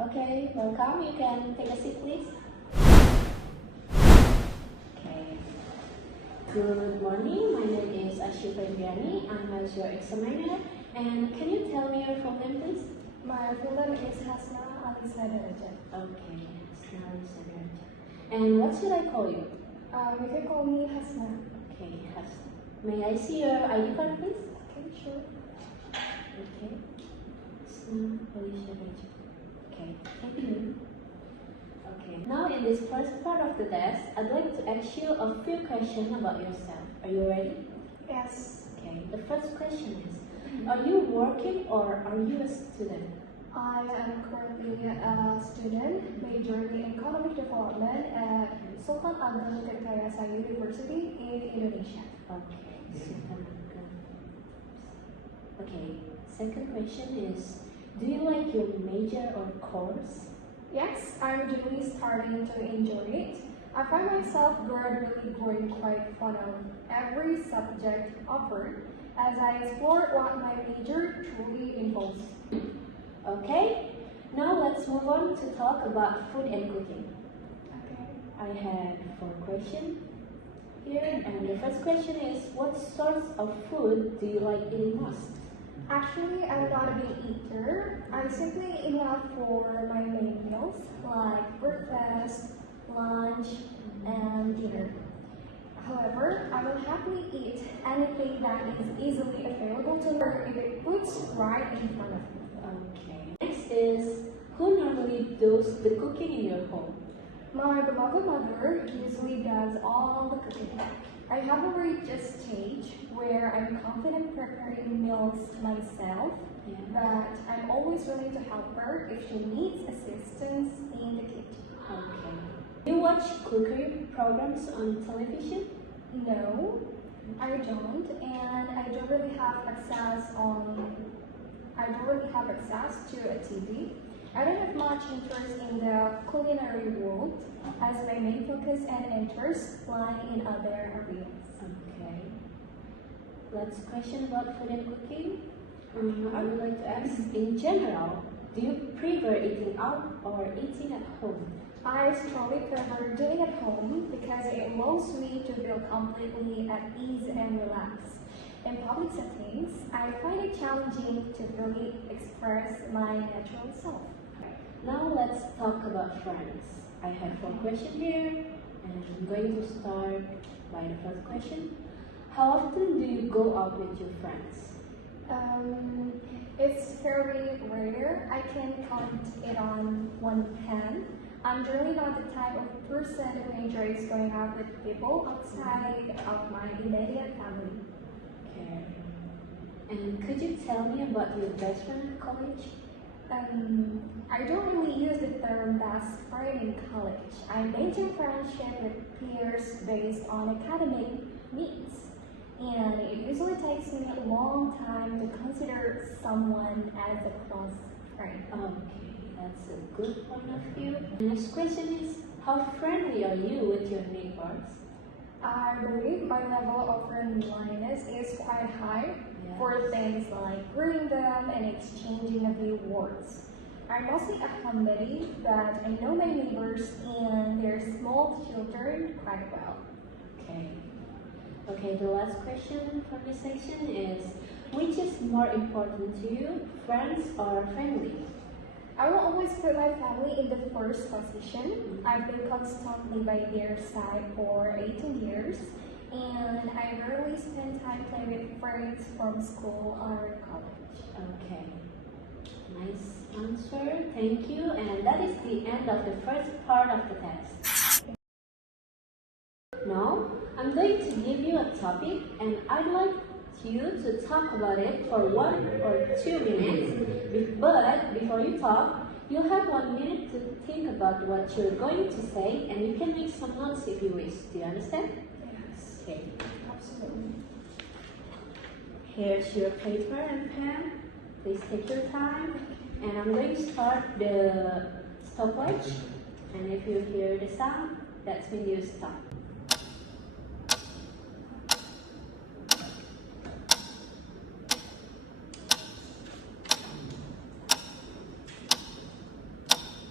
Okay, welcome. You can take a seat, please. Okay. Good morning. My name is Assyifa Indriyani. I'm as your examiner. And can you tell me your full name, please? My full name is Hasnaa, alisha, darajat. Okay, Hasnaa, alisha, darajat. And what should I call you? You can call me Hasnaa. Okay, Hasnaa. May I see your ID card, please? Okay, sure. Okay. Hasnaa, alisha, darajat. Okay, thank you. Okay, now in this first part of the test, I'd like to ask you a few questions about yourself. Are you ready? Yes. Okay, the first question is, are you working or are you a student? I am currently a student majoring in economic development at Sultan Anggota University in Indonesia. Okay, Sultan Anggota. Okay, second question is, do you like your major or course? Yes, I'm really starting to enjoy it. I find myself gradually growing quite fond of every subject offered as I explore what my major truly involves. Okay, now let's move on to talk about food and cooking. Okay. I have 4 questions here, and the first question is, what sorts of food do you like eating most? Actually, I'm not a big eater. I simply eat enough for my main meals like breakfast, lunch, and dinner. However, I will happily eat anything that is easily available to me if it puts right in front of me. Okay. Next is, who normally does the cooking in your home? My beloved mother usually does all the cooking. I haven't reached a stage where I'm confident preparing meals myself, but I'm always willing to help her if she needs assistance in the kitchen. Okay. Do you watch cookery programs on television? No, I don't, and I don't really have access to a TV. I don't have much interest in the culinary world, as my main focus and interest lie in other areas. Okay. Last question about food and cooking. I would like to ask, in general, do you prefer eating out or eating at home? I strongly prefer doing at home because it allows me to feel completely at ease and relaxed. In public settings, I find it challenging to really express my natural self. Now let's talk about friends. I have 4 questions here, and I'm going to start by the first question. How often do you go out with your friends? It's fairly rare. I can count it on one hand. I'm really not the type of person who enjoys going out with people outside of my immediate family. Okay. And could you tell me about your best friend at college? I don't really use the term best friend in college. I maintain friendship with peers based on academic needs. And it usually takes me a long time to consider someone as a close friend. Okay, that's a good point of view. Next question is, how friendly are you with your neighbors? I believe my level of friendliness is quite high for things like greeting them and exchanging a few words. I'm mostly a homebody, but I know my neighbors and their small children quite well. Okay. Okay, the last question for this section is, which is more important to you, friends or family? I will always put my family in the first position. I've been constantly by their side for 18 years, and I rarely spend time playing with friends from school or college. Okay, nice answer, thank you. And that is the end of the first part of the test. Now, I'm going to give you a topic, and I'd like you to talk about it for 1 or 2 minutes. But before you talk, you'll have 1 minute to think about what you're going to say, and you can make some notes if you wish. Do you understand? Yes. Okay. Absolutely. Here's your paper and pen. Please take your time. And I'm going to start the stopwatch. And if you hear the sound, that's when you stop.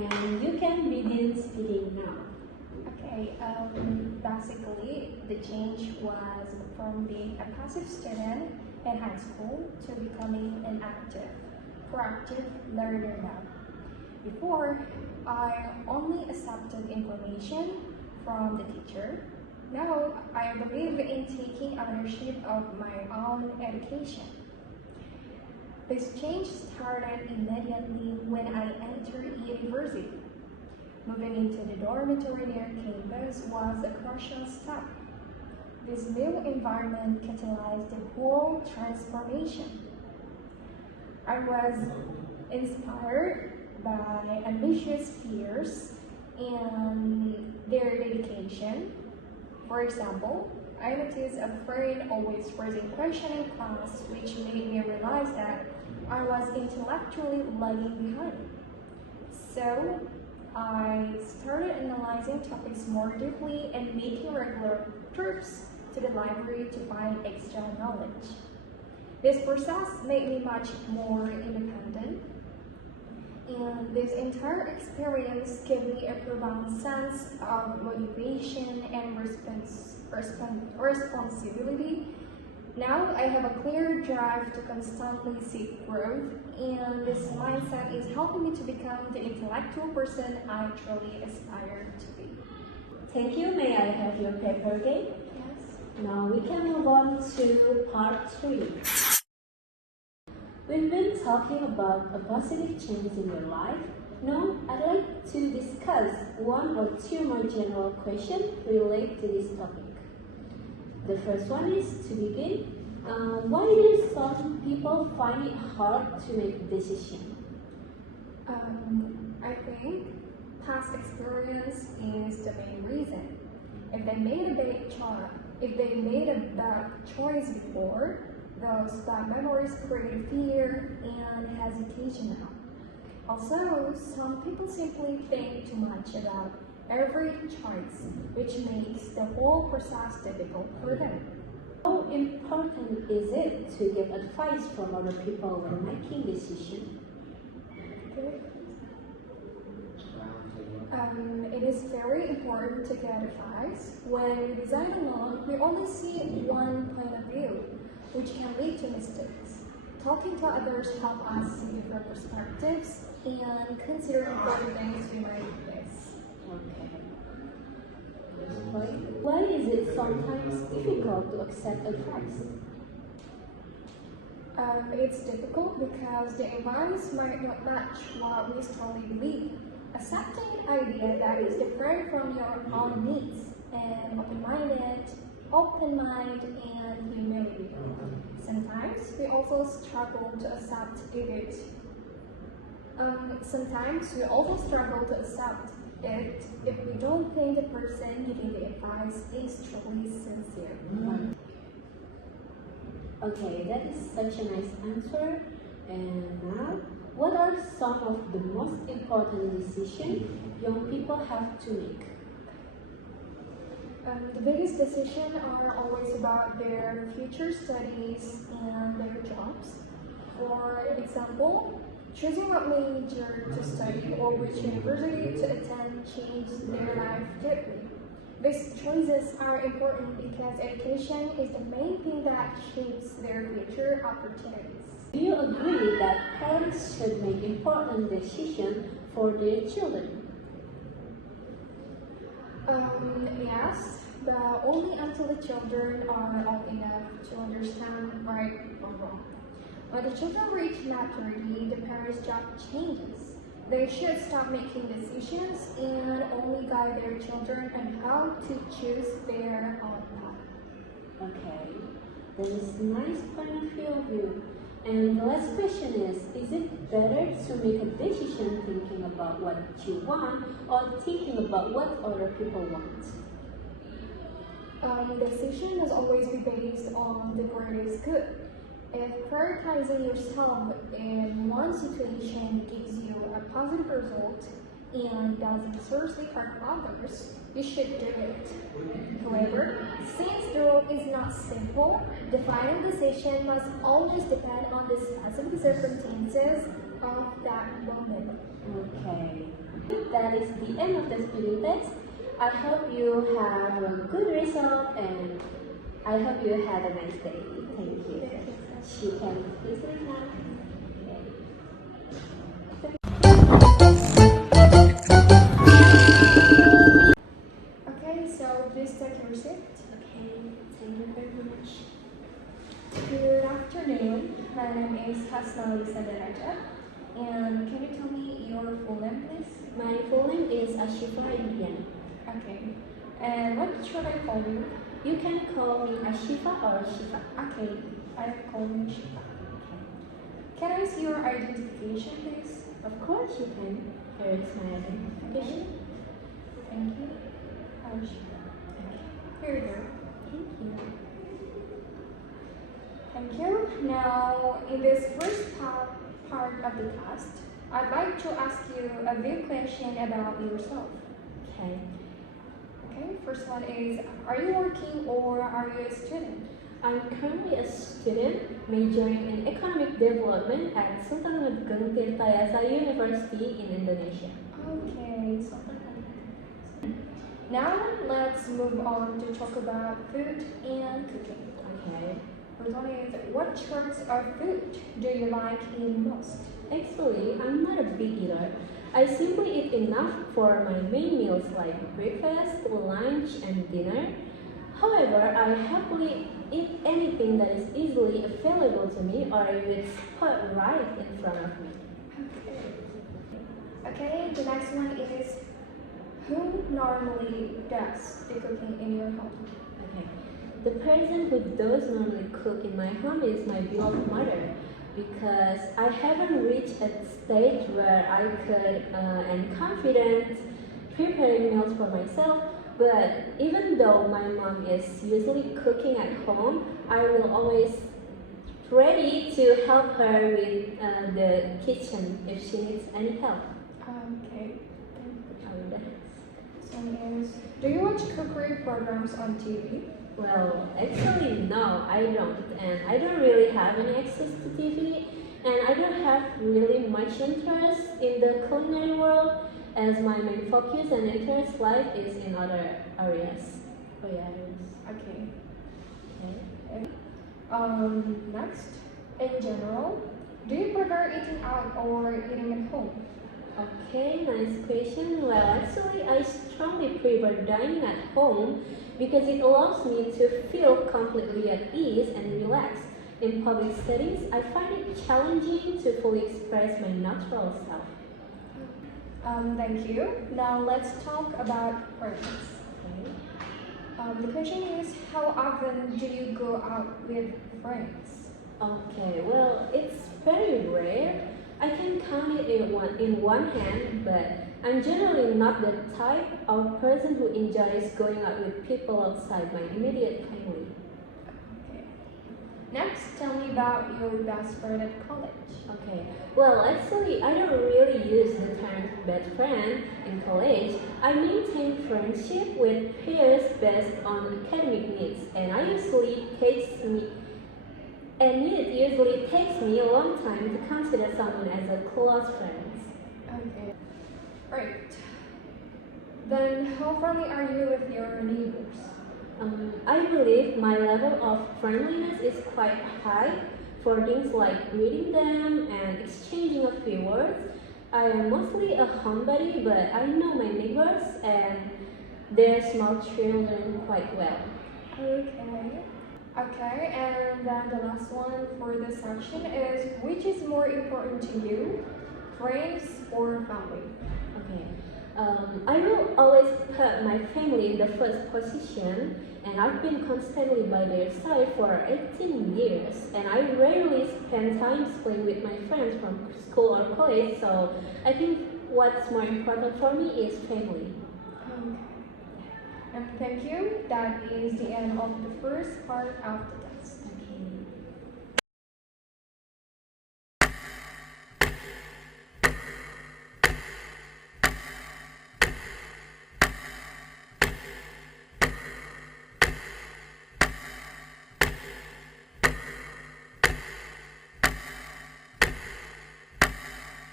And you can begin speaking now. Okay, basically the change was from being a passive student in high school to becoming an active, proactive learner now. Before, I only accepted information from the teacher. Now, I believe in taking ownership of my own education. This change started immediately when I entered university. Moving into the dormitory near campus was a crucial step. This new environment catalyzed the whole transformation. I was inspired by ambitious peers and their dedication. For example, I noticed a friend always raising questions in class, which made me realize that I was intellectually lagging behind. So, I started analyzing topics more deeply and making regular trips to the library to find extra knowledge. This process made me much more independent, and this entire experience gave me a profound sense of motivation and responsibility. Now I have a clear drive to constantly seek growth, and this mindset is helping me to become the intellectual person I truly aspire to be. Thank you. May I have your paper again? Yes. Now we can move on to part 3. We've been talking about a positive changes in your life. Now I'd like to discuss one or two more general questions related to this topic. The first one is, to begin, why do some people find it hard to make a decision? I think past experience is the main reason. If they made a bad choice before, those bad memories create fear and hesitation now. Also, some people simply think too much about every choice, which makes the whole process difficult for them. How important is it to get advice from other people when making decisions? It is very important to get advice. When we decide alone, we only see one point of view, which can lead to mistakes. Talking to others helps us see different perspectives and consider important things we might miss. Okay. Why is it sometimes difficult to accept advice? It's difficult because the advice might not match what we strongly believe. Accepting an idea that is different from your own needs and open mind and humility. Sometimes we also struggle to accept it if we don't think the person giving the advice is truly sincere. Okay, that is such a nice answer. And now, what are some of the most important decisions young people have to make? The biggest decisions are always about their future studies and their jobs. For example, choosing what major to study or which university to attend changes their life deeply. These choices are important because education is the main thing that shapes their future opportunities. Do you agree that parents should make important decisions for their children? Yes, but only until the children are old enough to understand right or wrong. When the children reach maturity, the parents' job changes. They should stop making decisions and only guide their children on how to choose their own path. Okay, that is a nice point of view. And the last question is it better to make a decision thinking about what you want or thinking about what other people want? Decision must always be based on the greatest good. If prioritizing yourself in one situation gives you a positive result and doesn't seriously hurt others, you should do it. However, since the rule is not simple, the final decision must always depend on the specific circumstances of that moment. Okay. That is the end of the speaking test. I hope you have a good result and I hope you had a nice day. Thank you. You can please leave now. Okay, so please take your seat. Okay, thank you very much. Good afternoon. My name is Hasnaa darajat. And can you tell me your full name, please? My full name is Assyifa Indriyani. Okay. And what should I call you? You can call me Assyifa or Shifa. Okay, I call you Shifa. Can I see your identification, please? Of course you can. Here is my identification. Thank you. Shifa. Here you go. Thank you. Thank you. Now, in this first part of the test, I'd like to ask you a few questions about yourself. Okay. Okay, first one is, are you working or are you a student? I'm currently a student majoring in economic development at Sultan Ageng Tirtayasa University in Indonesia. Okay, so now let's move on to talk about food and cooking. Okay. First one is, what sorts of food do you like eating most? Actually, I'm not a big eater. I simply eat enough for my main meals like breakfast, lunch, and dinner. However, I happily eat anything that is easily available to me or if it's put right in front of me. Okay, the next one is, who normally does the cooking in your home? Okay. The person who does normally cook in my home is my beloved mother because I haven't reached a stage where I could and confident preparing meals for myself. But even though my mom is usually cooking at home, I will always ready to help her with the kitchen if she needs any help. Okay. That's So is, do you watch cookery programs on TV? Well, actually, no, I don't. And I don't really have any access to TV. And I don't have really much interest in the culinary world as my main focus and interest life is in other areas. Okay. Okay. Next, in general, do you prefer eating out or eating at home? Okay, nice question. Well, actually, I strongly prefer dining at home because it allows me to feel completely at ease and relaxed. In public settings, I find it challenging to fully express my natural self. Thank you. Now let's talk about friends. Okay. The question is, how often do you go out with friends? Okay, well, it's very rare. I can count it in one hand, but I'm generally not the type of person who enjoys going out with people outside my immediate family. Okay. Next, tell me about your best friend at college. Okay, well, actually, I don't really use the term best friend in college. I maintain friendship with peers based on academic needs, and it usually takes me a long time to consider someone as a close friend. Okay. Right. Then, how friendly are you with your neighbors? I believe my level of friendliness is quite high for things like greeting them and exchanging a few words. I am mostly a homebody, but I know my neighbors and their small children quite well. Okay. Okay, and then the last one for this section is, which is more important to you, friends or family? Okay. I will always put my family in the first position, and I've been constantly by their side for 18 years, and I rarely spend time playing with my friends from school or college, so I think what's more important for me is family. Okay. And thank you. That is the end of the first part of the test. Okay.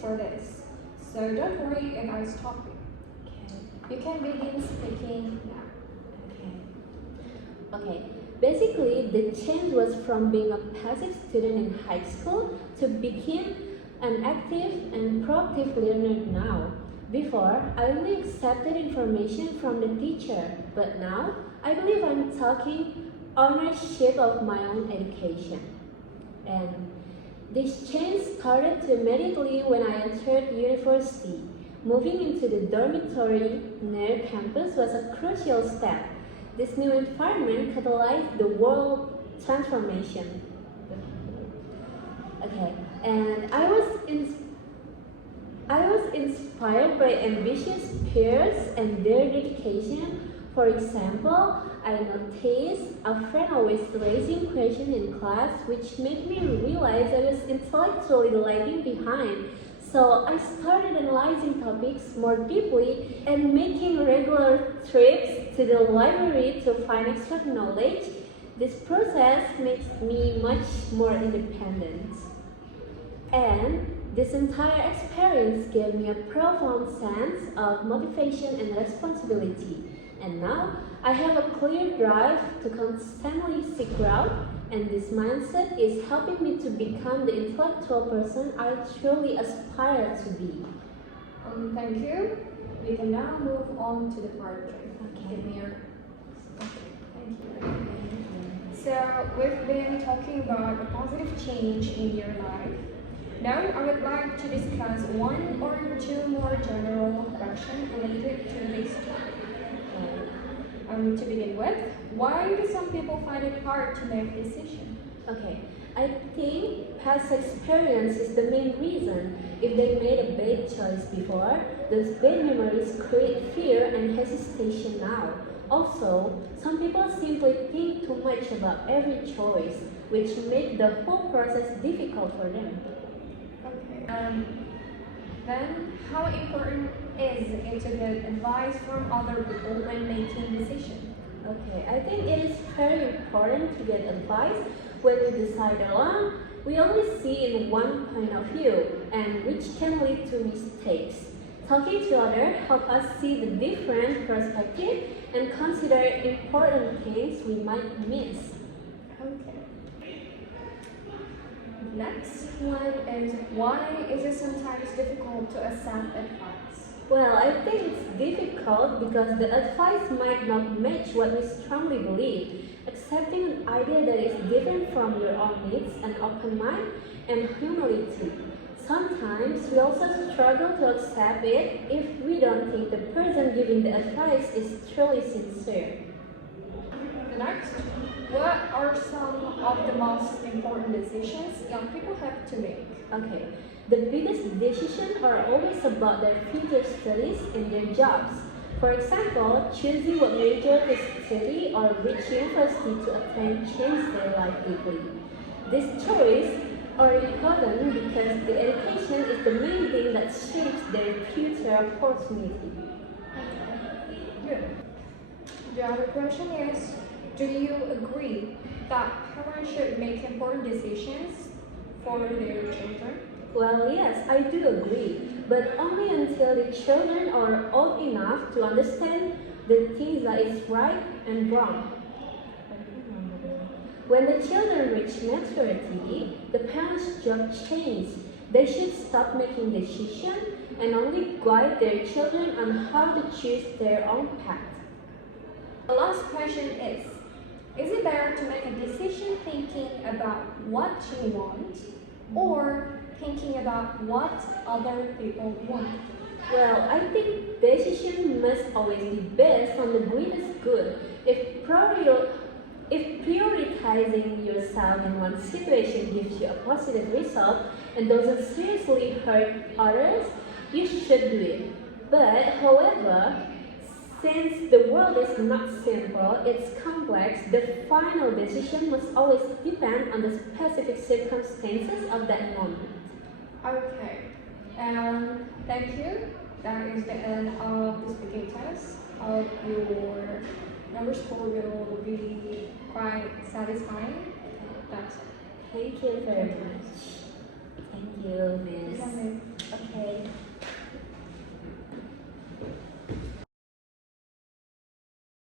for this. So don't worry if I stop you. Okay. You can begin speaking now. Okay. Basically, the change was from being a passive student in high school to become an active and proactive learner now. Before, I only accepted information from the teacher, but now I believe I'm taking ownership of my own education. And this change started immediately when I entered university. Moving into the dormitory near campus was a crucial step. This new environment catalyzed the world transformation. Okay, and I was inspired by ambitious peers and their dedication. For example, I noticed a friend always raising questions in class, which made me realize I was intellectually lagging behind. So I started analyzing topics more deeply and making regular trips to the library to find extra knowledge. This process makes me much more independent. And this entire experience gave me a profound sense of motivation and responsibility. And now I have a clear drive to constantly seek growth, and this mindset is helping me to become the intellectual person I truly aspire to be. Thank you. We can now move on to the part 3. Okay. Give me your... Okay, thank you. So we've been talking about a positive change in your life. Now I would like to discuss one or two more general questions related to this topic. To begin with, why do some people find it hard to make decisions? Okay, I think past experience is the main reason. If they made a bad choice before, those bad memories create fear and hesitation now. Also, some people simply think too much about every choice, which makes the whole process difficult for them. Okay. Then, how important is it to get advice from other people when making decisions? Okay, I think it is very important to get advice. When we decide alone, we only see in one point of view, and which can lead to mistakes. Talking to others help us see the different perspective and consider important things we might miss. Okay. Next one is, why is it sometimes difficult to accept advice? Well, I think it's difficult because the advice might not match what we strongly believe. Accepting an idea that is different from your own needs an open mind and humility. Sometimes we also struggle to accept it if we don't think the person giving the advice is truly sincere. The next, what are some of the most important decisions young people have to make? Okay, the biggest decisions are always about their future studies and their jobs. For example, choosing what major to study or which university to attend changes their life deeply. This choice are important because the education is the main thing that shapes their future opportunity. Good. The other question is, do you agree that parents should make important decisions for their children? Well, yes, I do agree, but only until the children are old enough to understand the things that is right and wrong. When the children reach maturity, the parents' job changes. They should stop making decisions and only guide their children on how to choose their own path. The last question is it better to make a decision thinking about what you want or thinking about what other people want? Well, I think decision must always be based on the greatest good. If prioritizing yourself in one situation gives you a positive result and doesn't seriously hurt others, you should do it. But, however, since the world is not simple, it's complex, the final decision must always depend on the specific circumstances of that moment. Okay, thank you. That is the end of the speaking test. Hope your number score will be quite satisfying. That's all. Thank you very much. Thank you, Miss. Okay.